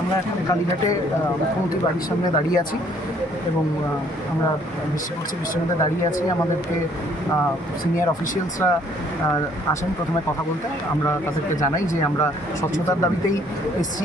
আমরা এখানে কালীঘাটে মুখ্যমন্ত্রী বাড়ির সামনে দাঁড়িয়ে আছি এবং আমরা বিশ্বনাথে দাঁড়িয়ে আছি। আমাদেরকে সিনিয়র অফিসিয়ালসরা আসেন প্রথমে কথা বলতে। আমরা তাদেরকে জানাই যে আমরা স্বচ্ছতার দাবিতেই এসেছি।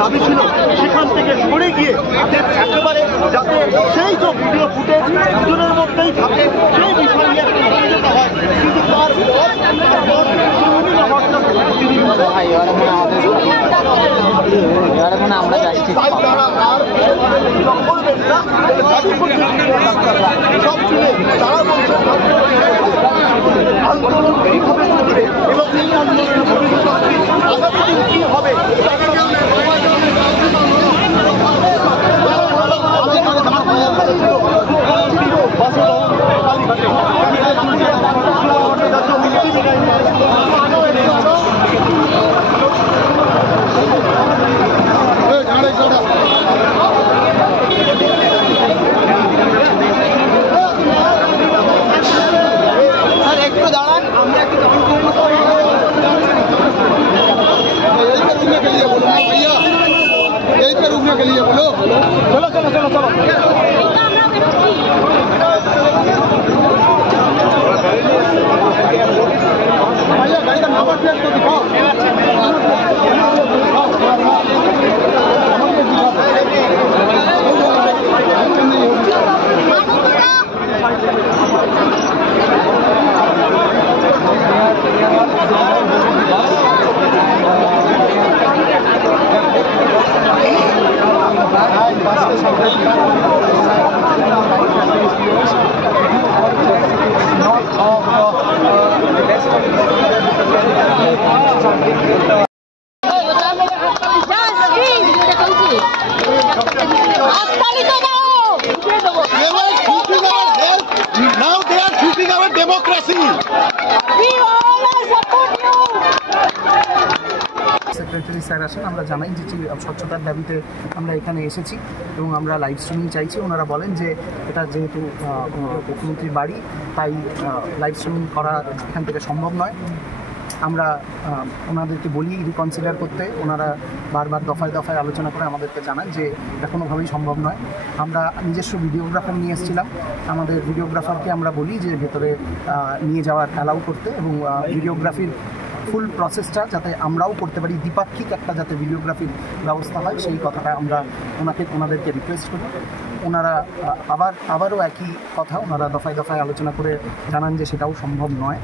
দাবি ছিল সেখান থেকে সরে গিয়ে একেবারে যাতে সেই যে ভিডিও ফুটেজ দুজনের মধ্যেই থাকে সেই বিষয় নিয়ে আলোচনা হয়, কিন্তু তারা আর করবেন না। সব শুনে তারা বলছেন আন্দোলন এইভাবে চলবে এবং এই আন্দোলনের ভবিষ্যৎ কি হবে के लिए बोलो चलो चलो चलो चलो भैया गाड़ी का नंबर प्लेट तो दिखाओ। সেক্রেটারি স্যার আসেন, আমরা জানাই যে স্বচ্ছতার দাবিতে আমরা এখানে এসেছি এবং আমরা লাইভ স্ট্রিমিং চাইছি। ওনারা বলেন যে এটা যেহেতু মুখ্যমন্ত্রীর বাড়ি তাই লাইভ স্ট্রিমিং করা এখান থেকে সম্ভব নয়। আমরা ওনাদেরকে বলি রিকনসিডার করতে। ওনারা বারবার দফায় দফায় আলোচনা করে আমাদেরকে জানান যে এটা কোনোভাবেই সম্ভব নয়। আমরা নিজস্ব ভিডিওগ্রাফার নিয়ে এসেছিলাম। আমাদের ভিডিওগ্রাফারকে আমরা বলি যে ভেতরে নিয়ে যাওয়ার অ্যালাউ করতে এবং ভিডিওগ্রাফির ফুল প্রসেসটা যাতে আমরাও করতে পারি, দ্বিপাক্ষিক একটা যাতে ভিডিওগ্রাফির ব্যবস্থা হয় সেই কথাটা আমরা ওনাদেরকে রিকোয়েস্ট করি। ওনারা আবারও একই কথা ওনারা দফায় দফায় আলোচনা করে জানান যে সেটাও সম্ভব নয়।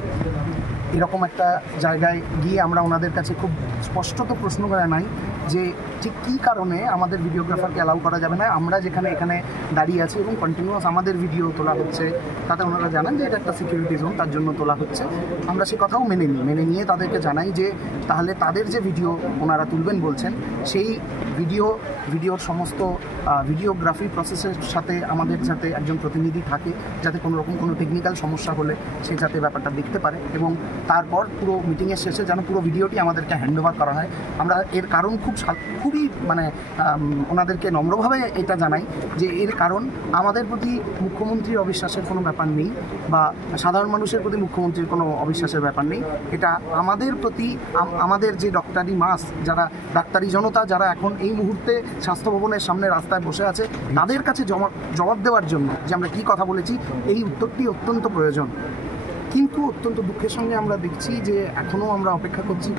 এরকম একটা জায়গায় গিয়ে আমরা ওনাদের কাছে খুব স্পষ্টত প্রশ্ন করা নাই যে ঠিক কী কারণে আমাদের ভিডিওগ্রাফারকে অ্যালাউ করা যাবে না। আমরা যেখানে এখানে দাঁড়িয়ে আছি এবং কন্টিনিউয়াস আমাদের ভিডিও তোলা হচ্ছে, তাতে ওনারা জানান যে এটা একটা সিকিউরিটি জোন, তার জন্য তোলা হচ্ছে। আমরা সে কথাও মেনে নিয়ে তাদেরকে জানাই যে তাহলে তাদের যে ভিডিও ওনারা তুলবেন বলছেন সেই ভিডিওর সমস্ত ভিডিওগ্রাফি প্রসেসের সাথে আমাদের যাতে একজন প্রতিনিধি থাকে, যাতে কোনো রকম কোনো টেকনিক্যাল সমস্যা হলে সে যাতে ব্যাপারটা দেখতে পারে, এবং তারপর পুরো মিটিংয়ের শেষে যেন পুরো ভিডিওটি আমাদেরকে হ্যান্ডওভার করা হয়। আমরা এর কারণ খুবই মানে ওনাদেরকে নম্রভাবে এটা জানাই যে এর কারণ আমাদের প্রতি মুখ্যমন্ত্রীর অবিশ্বাসের কোনো ব্যাপার নেই, বা সাধারণ মানুষের প্রতি মুখ্যমন্ত্রীর কোনো অবিশ্বাসের ব্যাপার নেই। এটা আমাদের প্রতি আমাদের যে ডক্টরি মাস, যারা ডাক্তারি জনতা যারা এখন এই মুহূর্তে স্বাস্থ্য ভবনের সামনে রাস্তায় বসে আছে, তাদের কাছে জবাব দেওয়ার জন্য যে আমরা কী কথা বলেছি, এই উত্তরটি অত্যন্ত প্রয়োজন। কিন্তু অত্যন্ত দুঃখের সঙ্গে আমরা দেখছি যে এখনও আমরা অপেক্ষা করছি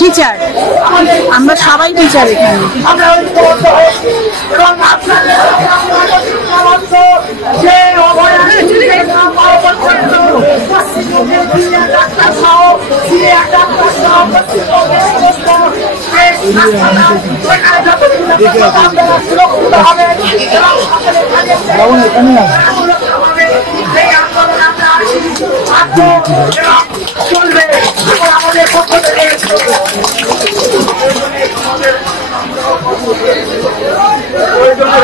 টিচার, আমরা সবাই টিচার এখানে। চলবে আমাদের পক্ষ থেকে। ওই জন্য